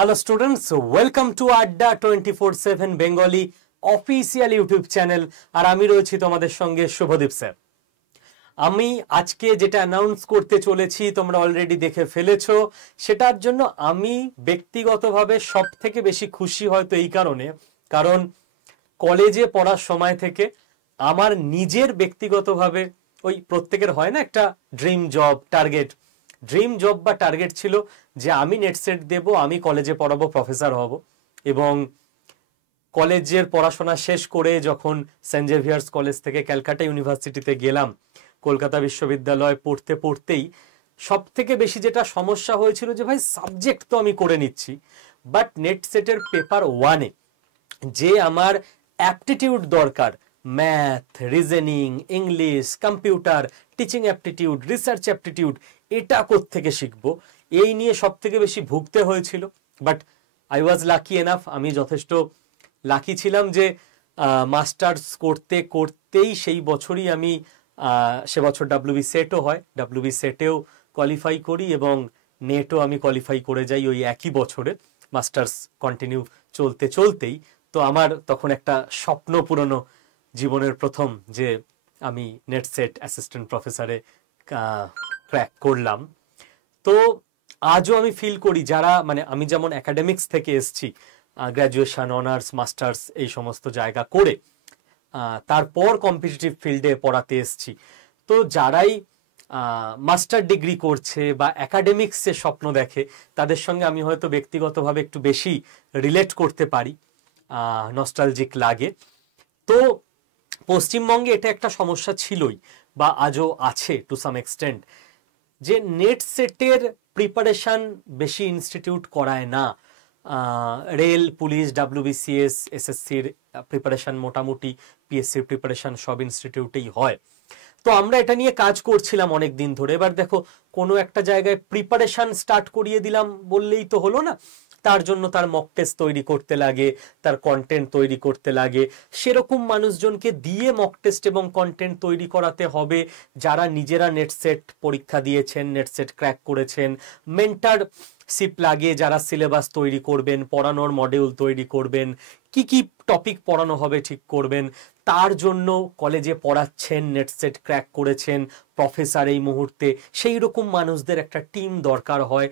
Hello students, welcome to Adda 24/7 Bengali official YouTube channel আর আমি রয়েছি তোমাদের সঙ্গে শুভদীপ স্যার। আমি আজকে যেটা অ্যানাউন্স করতে চলেছি তোমরা অলরেডি দেখে ফেলেছো, সেটার জন্য আমি ব্যক্তিগতভাবে সবথেকে বেশি খুশি হয়তো এই কারণ কলেজে পড়ার সময় থেকে আমার নিজের ব্যক্তিগতভাবে ওই প্রত্যেকের হয় না একটা ড্রিম জব বা টার্গেট ছিল যে আমি নেট সেট দেব, আমি কলেজে পড়াবো, প্রফেসর হব। এবং কলেজের পড়াশোনা শেষ করে যখন সেন্ট জেভিয়ার্স কলেজ থেকে ক্যালকাটা ইউনিভার্সিটিতে গেলাম, কলকাতা বিশ্ববিদ্যালয় পড়তেই সব থেকে বেশি যেটা সমস্যা হয়েছিল যে ভাই সাবজেক্ট তো আমি করে নিচ্ছি, বাট নেট সেটের পেপার 1-এ যে আমার অ্যাপটিটিউড দরকার, math, reasoning, English, computer, teaching aptitude, research aptitude, এটা কোত্থেকে শিখবো, এই নিয়ে সব থেকে বেশি ভুগতে হয়েছিল। But I was lucky enough, আমি যথেষ্ট লাকি ছিলাম যে মাস্টার্স করতেই সেই বছরই আমি সে বছর ডাব্লিউবি সেটও হয়, ডাব্লিউবি সেটেও কোয়ালিফাই করি এবং নেটও আমি কোয়ালিফাই করে যাই ওই একই বছরে, মাস্টার্স কন্টিনিউ চলতেই। তো আমার তখন একটা স্বপ্ন পুরনো জীবনের প্রথম যে আমি নেট সেট অ্যাসিস্ট্যান্ট প্রফেসরে ক্র্যাক করলাম। তো আজও আমি ফিল করি যারা মানে আমি যেমন একাডেমিক্স থেকে এসছি, গ্র্যাজুয়েশন, অনার্স, মাস্টার্স এই সমস্ত জায়গা করে তারপর কম্পিটিটিভ ফিল্ডে পড়াতে এসছি, তো যারাই মাস্টার ডিগ্রি করছে বা একাডেমিক্সের স্বপ্ন দেখে তাদের সঙ্গে আমি হয়তো ব্যক্তিগতভাবে একটু বেশি রিলেট করতে পারি, নস্টালজিক লাগে। তো পশ্চিমবঙ্গে এটা একটা সমস্যা ছিলই বা আজও আছে টু সাম এক্সটেন্ট, যে নেট সেটের প্রিপারেশন বেশি ইনস্টিটিউট করায় না। রেল, পুলিশ, ডাব্লিউবিসিএস, এসএসসির প্রিপারেশন মোটামুটি, পিএসসির প্রিপারেশন সব ইনস্টিটিউটেই হয়। তো আমরা এটা নিয়ে কাজ করছিলাম অনেক দিন ধরে। এবার দেখো কোনো একটা জায়গায় প্রিপারেশন স্টার্ট করিয়ে দিলাম বললেই তো হলো না, তার জন্য তার মক টেস্ট তৈরি করতে লাগে, তার কন্টেন্ট তৈরি করতে লাগে। সেরকম মানুষজনকে দিয়ে মক টেস্ট এবং কন্টেন্ট তৈরি করাতে হবে যারা নিজেরা নেট সেট পরীক্ষা দিয়েছেন, নেট সেট ক্র্যাক করেছেন। মেন্টারশিপ লাগে, যারা সিলেবাস তৈরি করবেন, পড়ানোর মডিউল তৈরি করবেন, কি টপিক পড়ানো হবে ঠিক করবেন। তার জন্য কলেজে পড়াচ্ছেন, নেট সেট ক্র্যাক করেছেন প্রফেসর এই মুহূর্তে, সেই রকম মানুষদের একটা টিম দরকার হয়।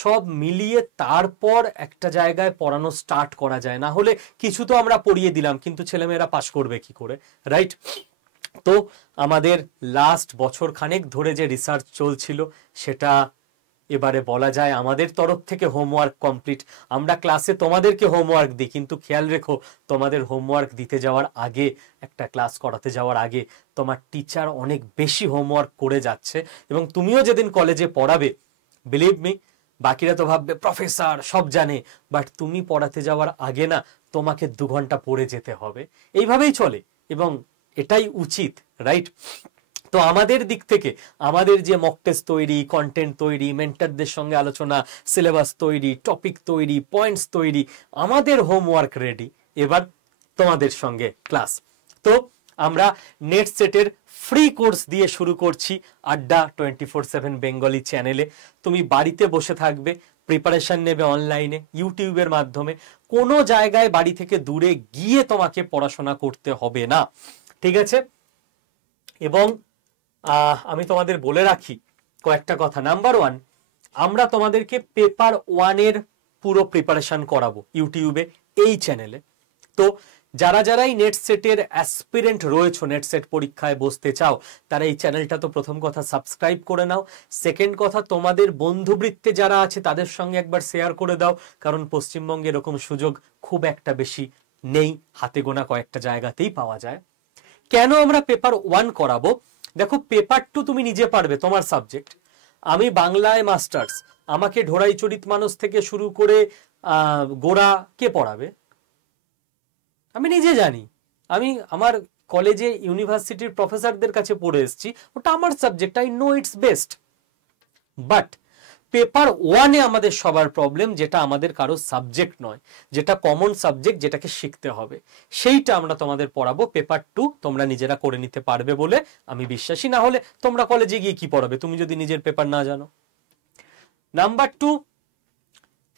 সব মিলিয়ে তারপর একটা জায়গায় পড়ানো স্টার্ট করা যায়, না হলে কিছু তো আমরা পড়িয়ে দিলাম কিন্তু ছেলেমেয়েরা পাশ করবে কি করে, রাইট? তো আমাদের লাস্ট বছর খানেক ধরে যে রিসার্চ চলছিল সেটা এবারে বলা যায় আমাদের তরফ থেকে হোমওয়ার্ক কমপ্লিট। আমরা ক্লাসে তোমাদেরকে হোমওয়ার্ক দিই, কিন্তু খেয়াল রেখো তোমাদের হোমওয়ার্ক দিতে যাওয়ার আগে, একটা ক্লাস করাতে যাওয়ার আগে তোমার টিচার অনেক বেশি হোমওয়ার্ক করে যাচ্ছে। এবং তুমিও যেদিন কলেজে পড়াবে, বিলিভ মি, বাকিরা তো ভাববে প্রফেসর সব জানে, বাট তুমি পড়াতে যাওয়ার আগে না তোমাকে 2 ঘন্টা পড়ে যেতে হবে। এইভাবেই চলে এবং এটাই উচিত, রাইট? তো আমাদের দিক থেকে আমাদের যে মক টেস্ট তৈরি, কন্টেন্ট তৈরি, মেন্টরদের সঙ্গে আলোচনা, সিলেবাস তৈরি, টপিক তৈরি, পয়েন্টস তৈরি, আমাদের হোমওয়ার্ক রেডি। এবার তোমাদের সঙ্গে ক্লাস। তো আমরা নেট সেটের ফ্রি কোর্স দিয়ে শুরু করছি আড্ডা 24/7 বেঙ্গলি চ্যানেলে। তুমি বাড়িতে বসে থাকবে, প্রিপারেশন নেবে অনলাইনে, ইউটিউবের মাধ্যমে। কোনো জায়গায় বাড়ি থেকে দূরে গিয়ে তোমাকে পড়াশোনা করতে হবে না, ঠিক আছে? এবং আমি তোমাদের বলে রাখি কয়েকটা কথা। নাম্বার 1, আমরা তোমাদেরকে পেপার 1-এর পুরো প্রিপারেশন করাবো ইউটিউবে, এই চ্যানেলে। তো যারাই নেট সেটের অ্যাসপিরেন্ট রয়েছে, নেট সেট পরীক্ষায় বসতে চাও, তারা এই চ্যানেলটা তো প্রথম কথা সাবস্ক্রাইব করে নাও। সেকেন্ড কথা, তোমাদের বন্ধুবৃত্তে যারা আছে তাদের সঙ্গে একবার শেয়ার করে দাও, কারণ পশ্চিমবঙ্গে এরকম সুযোগ খুব একটা বেশি নেই, হাতে গোনা কয়েকটা জায়গাতেই পাওয়া যায়। কেন আমরা পেপার 1 করাবো? দেখো, পেপার 2 তুমি নিজে পারবে, তোমার সাবজেক্ট। আমি বাংলায় মাস্টার্স, আমাকে ঢোড়াই চরিত মানুষ থেকে শুরু করে গোড়া কে পড়াবে? আমি নিজে জানি। আমি আমার কলেজে ইউনিভার্সিটির প্রফেসরদের কাছে পড়ে এসেছি, ওটা আমার subject, I know it's best. But paper 1-এ আমাদের সবার প্রবলেম, যেটা আমাদের কারো সাবজেক্ট নয়, যেটা কমন সাবজেক্ট, যেটাকে শিখতে হবে, সেইটা আমরা তোমাদের পড়াবো। পেপার 2 তোমরা নিজেরা করে নিতে পারবে বলে আমি বিশ্বাসী। না হলে তোমরা কলেজে গিয়ে কি পড়াবে তুমি যদি নিজের পেপার না জানো? নাম্বার 2,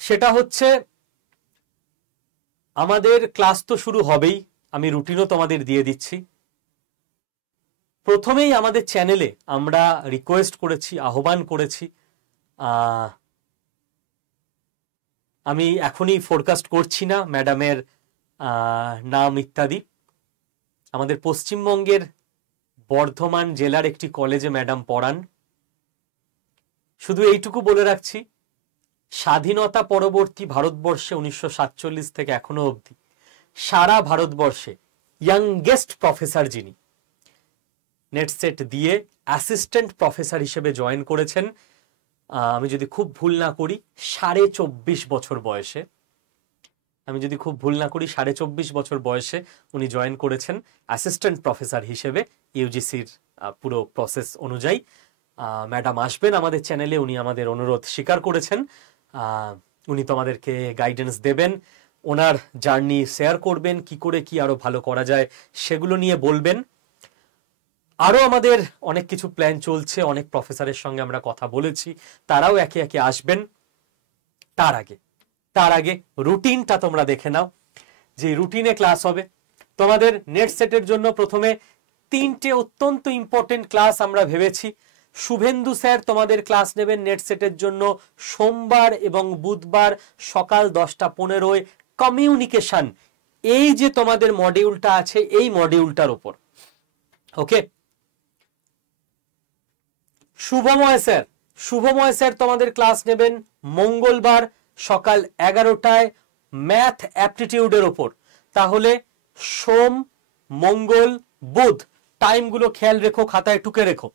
সেটা হচ্ছে আমাদের ক্লাস তো শুরু হবেই, আমি রুটিনও তোমাদের দিয়ে দিচ্ছি। প্রথমেই আমাদের চ্যানেলে আমরা রিকোয়েস্ট করেছি, আহ্বান করেছি, আমি এখনই ফোরকাস্ট করছি না ম্যাডামের নাম ইত্যাদি। আমাদের পশ্চিমবঙ্গের বর্ধমান জেলার একটি কলেজে ম্যাডাম পড়ান। শুধু এইটুকু বলে রাখছি, স্বাধীনতা পরবর্তী ভারতবর্ষে 1947 থেকে এখনো অবধি সারা ভারতবর্ষে ইয়াংগেস্ট প্রফেসর যিনি, নেট সেট দিয়ে অ্যাসিস্ট্যান্ট প্রফেসর হিসেবে জয়েন করেছেন, আমি যদি খুব ভুল না করি 24.5 বছর বয়সে, আমি যদি খুব ভুল না করি 24.5 বছর বয়সে উনি জয়েন করেছেন অ্যাসিস্ট্যান্ট প্রফেসর হিসেবে ইউজিসির পুরো প্রসেস অনুযায়ী। ম্যাডাম আসবেন আমাদের চ্যানেলে, উনি আমাদের অনুরোধ স্বীকার করেছেন। উনি তোমাদেরকে গাইডেন্স দেবেন, ওনার জার্নি শেয়ার করবেন, কি করে কি আরো ভালো করা যায় সেগুলো নিয়ে বলবেন। আরো আমাদের অনেক কিছু প্ল্যান চলছে, অনেক প্রফেসরের সঙ্গে আমরা কথা বলেছি, তারাও একে একে আসবেন। তার আগে রুটিনটা তোমরা দেখে নাও, যে রুটিনে ক্লাস হবে তোমাদের নেট সেটের জন্য। প্রথমে 3টে অত্যন্ত ইম্পর্টেন্ট ক্লাস আমরা ভেবেছি। শুভেন্দু স্যার তোমাদের ক্লাস নেবেন নেট সেটের জন্য সোমবার এবং বুধবার সকাল 10:15 কমিউনিকেশন, এই যে তোমাদের মডিউলটা আছে এই মডিউলটার উপর। ওকে, শুভময় স্যার তোমাদের ক্লাস নেবেন মঙ্গলবার সকাল 11টায় ম্যাথ অ্যাপটিটিউডের ওপর। তাহলে সোম, মঙ্গল, বুধ টাইমগুলো খেয়াল রেখো, খাতায় টুকে রেখো।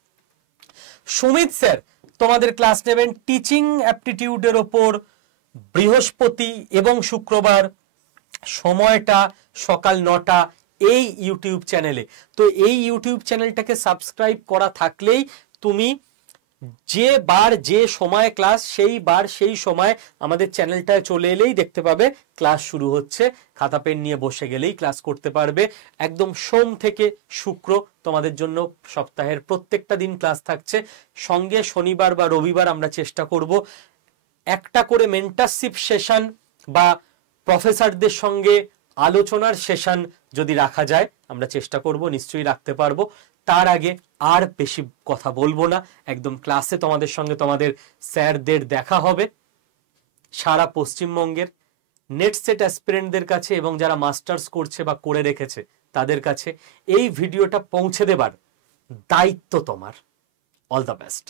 সুমিত স্যার তোমাদের ক্লাস নেবেন টিচিং অ্যাপটিটিউডের ওপর বৃহস্পতি এবং শুক্রবার, সময়টা সকাল 9টা এই ইউটিউব চ্যানেলে। তো এই ইউটিউব চ্যানেলটাকে সাবস্ক্রাইব করা থাকলেই তুমি যে বার যে সময় ক্লাস, সেই বার সেই সময় আমাদের চ্যানেলটায় চলে এলেই দেখতে পাবে ক্লাস শুরু হচ্ছে। খাতা পেন নিয়ে বসে গেলেই ক্লাস করতে পারবে। একদম সোম থেকে শুক্র তোমাদের জন্য সপ্তাহের প্রত্যেকটা দিন ক্লাস থাকছে। সঙ্গে শনিবার বা রবিবার আমরা চেষ্টা করব একটা করে মেন্টারশিপ সেশন বা প্রফেসরদের সঙ্গে আলোচনার সেশন যদি রাখা যায়, আমরা চেষ্টা করব, নিশ্চয়ই রাখতে পারবো। তার আগে আর বেশি কথা বলবো না, একদম ক্লাসে তোমাদের সঙ্গে তোমাদের স্যারদের দেখা হবে। সারা পশ্চিমবঙ্গের নেট সেট অ্যাসপিরেন্টদের কাছে এবং যারা মাস্টার্স করছে বা করে রেখেছে তাদের কাছে এই ভিডিওটা পৌঁছে দেবার দায়িত্ব তোমার। All the best.